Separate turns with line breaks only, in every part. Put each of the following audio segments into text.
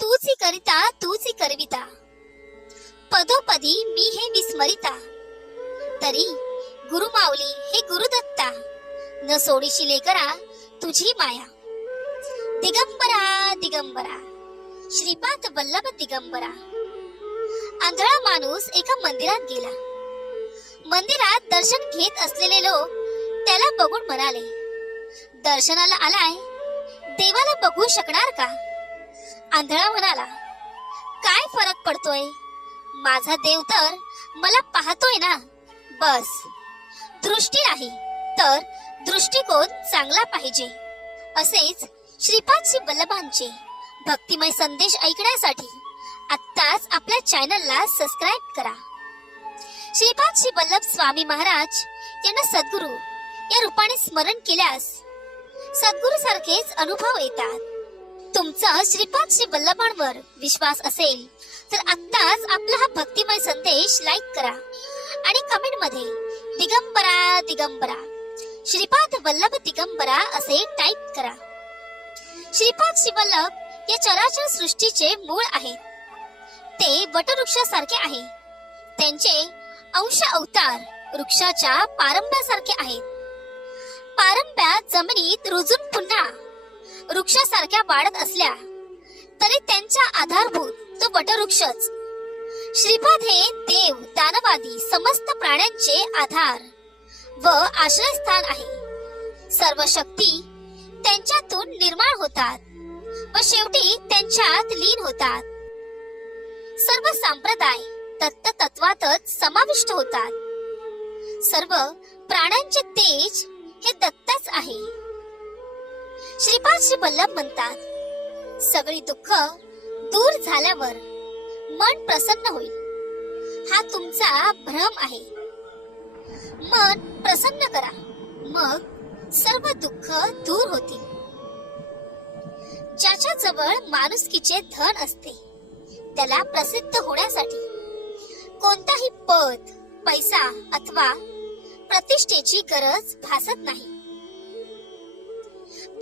तूची करिता तूची करविता. पदोपदी मी हे विस्मरिता. तरी गुरुमावली हे गुरुदत्ता न सोडीशी लेकरा तुझी माया. दिगंबरा दिगंबरा श्रीपाद वल्लभ दिगंबरा. आंधळा माणूस एका मंदिरात गेला. मंदिरात दर्शन घेत असलेले लोक त्याला बघून म्हणाले दर्शनाला आलाय? देवाला बघू शकणार का? आंधळा म्हणाला काय फरक पडतोय? माझा देव तर मला पाहतोय ना. बस. दृष्टी नाही तर दृष्टिकोन चांगला पाहिजे. असेच श्रीपादजी वल्लभांचे भक्तिमय संदेश ऐकण्यासाठी आत्ताच आपल्या चॅनलला सबस्क्राईब करा. श्रीपादजी वल्लभ स्वामी महाराज यांना सद्गुरू या रूपाने स्मरण केल्यास सद्गुरू सारखेच अनुभव येतात. तुमचा श्रीपाद श्री वल्लभांवर विश्वास असेल तर आत्ताच आपला हा भक्तिमय संदेश लाईक करा आणि कमेंटमध्ये दिगंबरा दिगंबरा. श्रीपाद वल्लभ दिगंबरा असे टाईप करा. श्रीपाद श्री वल्लभ या चराचर सृष्टीचे मूळ आहेत. ते वटवृक्षासारखे आहे. त्यांचे अंश अवतार वृक्षाच्या पारंब्यासारखे आहेत. पारंब्या जमिनीत रुजून पुन्हा वृक्षासारख्या वाढत असल्या तरी त्यांच्या आधारभूत तो वटवृक्षच. श्रीपाद हे देव दानवादी समस्त प्राण्यांचे आधार व आश्रयस्थान आहे. सर्व शक्ती त्यांच्यातून निर्माण होतात व शेवटी त्यांच्यात लीन होतात. सर्व संप्रदाय दत्त तत्वातच समाविष्ट होतात. सर्व प्राण्यांचे तेज हे दत्तच आहे. श्रीपाद श्री वल्लभ म्हणतात सगळी दुःख दूर झाल्यावर मन प्रसन्न होईल. हा तुमचा भ्रम आहे. मन प्रसन्न करा. मग सर्व दुःख दूर होतील. ज्याच्या जवळ माणुसकीचे धन असते त्याला प्रसिद्ध होण्यासाठी कोणताही पद पैसा अथवा प्रतिष्ठेची गरज भासत नाही.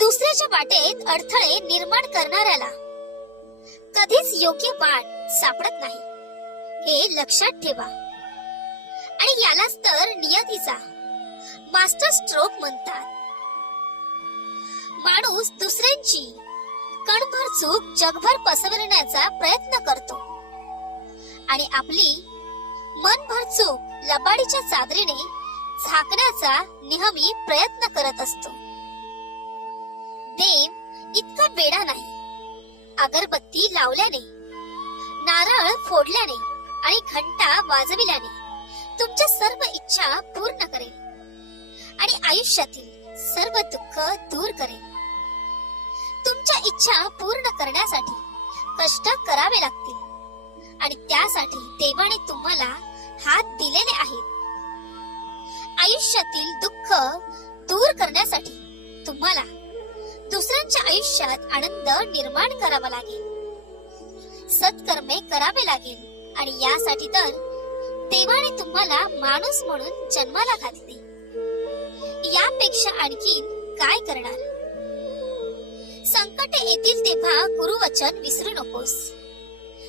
दुसऱ्याच्या वाटेत अडथळे निर्माण करणाऱ्याला कधीच योग्य वाट सापडत नाही. हे लक्षात ठेवा. आणि यालाच तर नियतीचा मास्टर स्ट्रोक म्हणतात. माणूस दुसऱ्यांची कणभर चूक जगभर पसरविण्याचा प्रयत्न करतो. आणि आपली मनभर चूक लबाडीच्या चादरीने झाकण्याचा नेहमी प्रयत्न करत असतो. नेम इतका वेडा नाही. अगरबत्ती लावल्याने नारळ फोडल्याने आणि घंटा वाजविल्याने तुमच्या सर्व इच्छा पूर्ण करेल आणि आयुष्यातील सर्व दुःख दूर करेल. तुमच्या इच्छा पूर्ण करण्यासाठी कष्ट करावे लागतील आणि त्यासाठी देवाने तुम्हाला हात दिलेले आहेत. आयुष्यातील दुःख दूर करण्यासाठी तुम्हाला दुसऱ्यांच्या आयुष्यात आनंद निर्माण करावा लागेल. सत्कर्मे करावे लागेल. आणि यासाठी तर देवाने तुम्हाला माणूस म्हणून जन्माला घातले. यापेक्षा आणखी काय करणार? संकटे येतील तेव्हा गुरुवचन विसरू नकोस.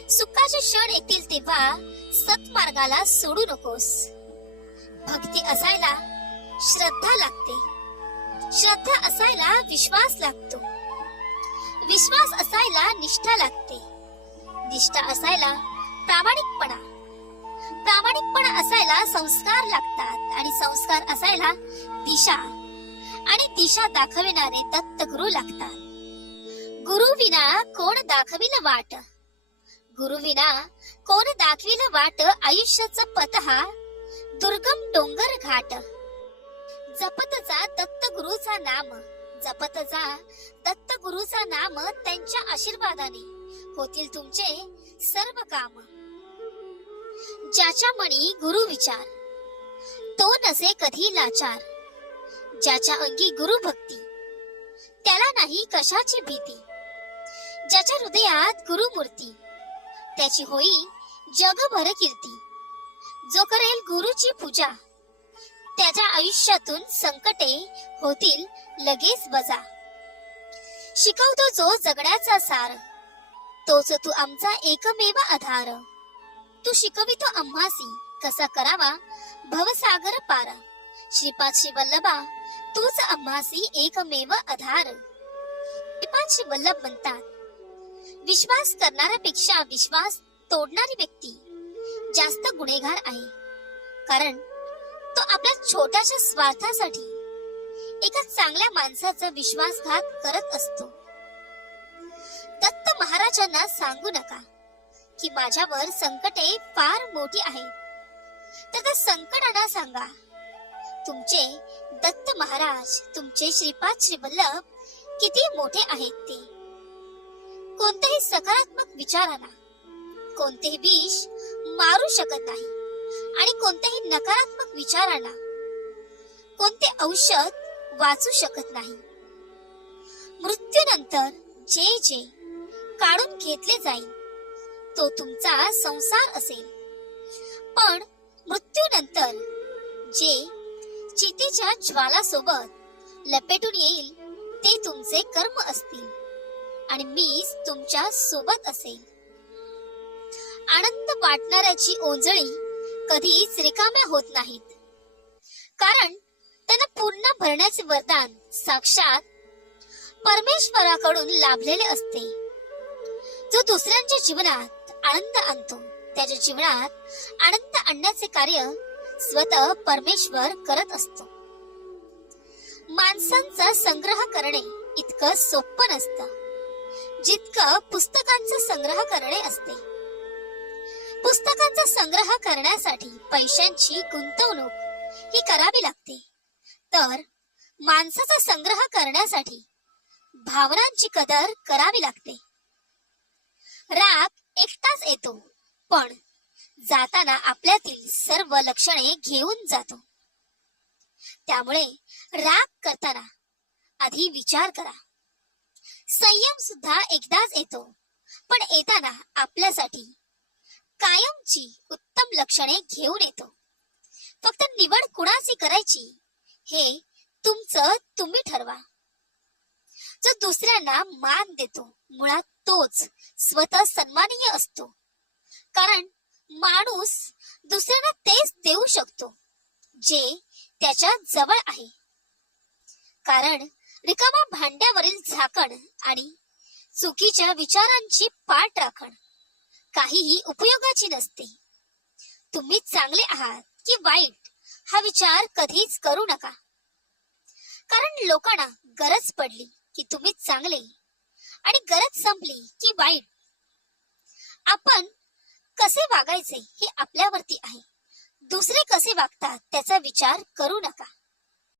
सुखाचे क्षण येतील तेव्हा सत्मार्गाला सोडू नकोस. भक्ती असायला श्रद्धा लागते. श्रद्धा असायला विश्वास लागतो. विश्वास असायला निष्ठा लागते. निष्ठा असायला प्रामाणिकपणा. प्रामाणिकपणा असायला संस्कार लागतात आणि संस्कार असायला दिशा आणि दिशा दाखविणारे दत्त गुरु लागतात. गुरु विना कोण दाखविल वाट? गुरु विना कोण दाखविल वाट? आयुष्याचा पत हा दुर्गम डोंगर घाट. जपत जा दत्त गुरुचा नाम. जपत जा दत्त गुरुचा नाम त्यांच्या आशीर्वादाने. होतील तुमचे सर्व काम. ज्याच्या मणी गुरु विचार तो नसे कधी लाचार. ज्याच्या अंगी गुरु भक्ती त्याला नाही कशाची भीती. ज्याच्या हृदयात गुरुमूर्ती त्याची होई जगभर कीर्ती. जो करेल गुरुची पूजा त्याच्या आयुष्यातून संकटे होतील लगेच बजा. शिकवतो जो जगण्याचा सार. तोच तू आमचा एकमेव आधार. तू शिकवितो आम्हासी कसा करावा? भवसागर पार. श्रीपाद श्री वल्लभा तूच आम्हासी एकमेव आधार. श्रीपाद श्री वल्लभ म्हणतात विश्वास करणाऱ्यापेक्षा विश्वास तोडणारी व्यक्ती जास्त गुन्हेगार आहे. कारण आपल्या छोट्याशा स्वार्थासाठी एका चांगल्या माणसाचा विश्वासघात करत असतो. दत्त महाराजांना सांगू नका की माझ्यावर संकटे फार मोठी आहेत. तर त्या संकटांना सांगा. तुमचे दत्त महाराज तुमचे श्रीपाद श्रीवल्लभ किती मोठे आहेत ते. कोणत्याही सकारात्मक विचारांना कोणतेही विष मारू शकत नाही. आणि कोणत्याही नकारात्मक विचाराला कोणते औषध वाचू शकत नाही. मृत्यूनंतर जे जे काढून घेतले जाईल तो तुमचा संसार असेल. पण मृत्यूनंतर जे चितीच्या ज्वालासोबत लपेटून येईल ते तुमचे कर्म असतील आणि मीच तुमच्यासोबत असेल. आनंद वाटणाऱ्याची ओंजळी कधीच रिकाम्या होत नाहीत. कारण त्यांना पूर्ण भरण्याचे वरदान साक्षात परमेश्वराकडून लाभलेले असते. जो दुसऱ्यांच्या जीवनात आनंद आणतो त्याच्या जीवनात आनंद आणण्याचे कार्य स्वतः परमेश्वर करत असतो. माणसांचा संग्रह करणे इतकं सोपं नसतं. जितकं पुस्तकांचा संग्रह करणे असते. पुस्तकांचा संग्रह करण्यासाठी पैशांची गुंतवणूक ही करावी लागते. तर माणसाचा संग्रह करण्यासाठी भावनांची कदर करावी लागते. राग एकटाच येतो पण जाताना आपल्यातील सर्व लक्षणे घेऊन जातो. त्यामुळे राग करताना आधी विचार करा. संयम सुद्धा एकदाच येतो पण येताना आपल्यासाठी कायमची उत्तम लक्षणे घेऊन येतो. फक्त निवड कुणाची करायची हे तुमचं तुम्ही ठरवा. जो दुसऱ्यांना मान देतो मुळात तोच स्वतः सन्माननीय असतो. कारण माणूस दुसऱ्यांना तेच देऊ शकतो जे त्याच्याजवळ आहे. कारण रिकामा भांड्यावरील झाकण आणि चुकीच्या विचारांची पाठ राखण काहीही उपयोगाची नसते. तुम्ही चांगले आहात की वाईट हा विचार कधीच करू नका. कारण लोकांना गरज पडली की तुम्ही चांगले आणि गरज संपली की वाईट. आपण कसे वागायचे हे आपल्यावरती आहे. दुसरे कसे वागतात त्याचा विचार करू नका.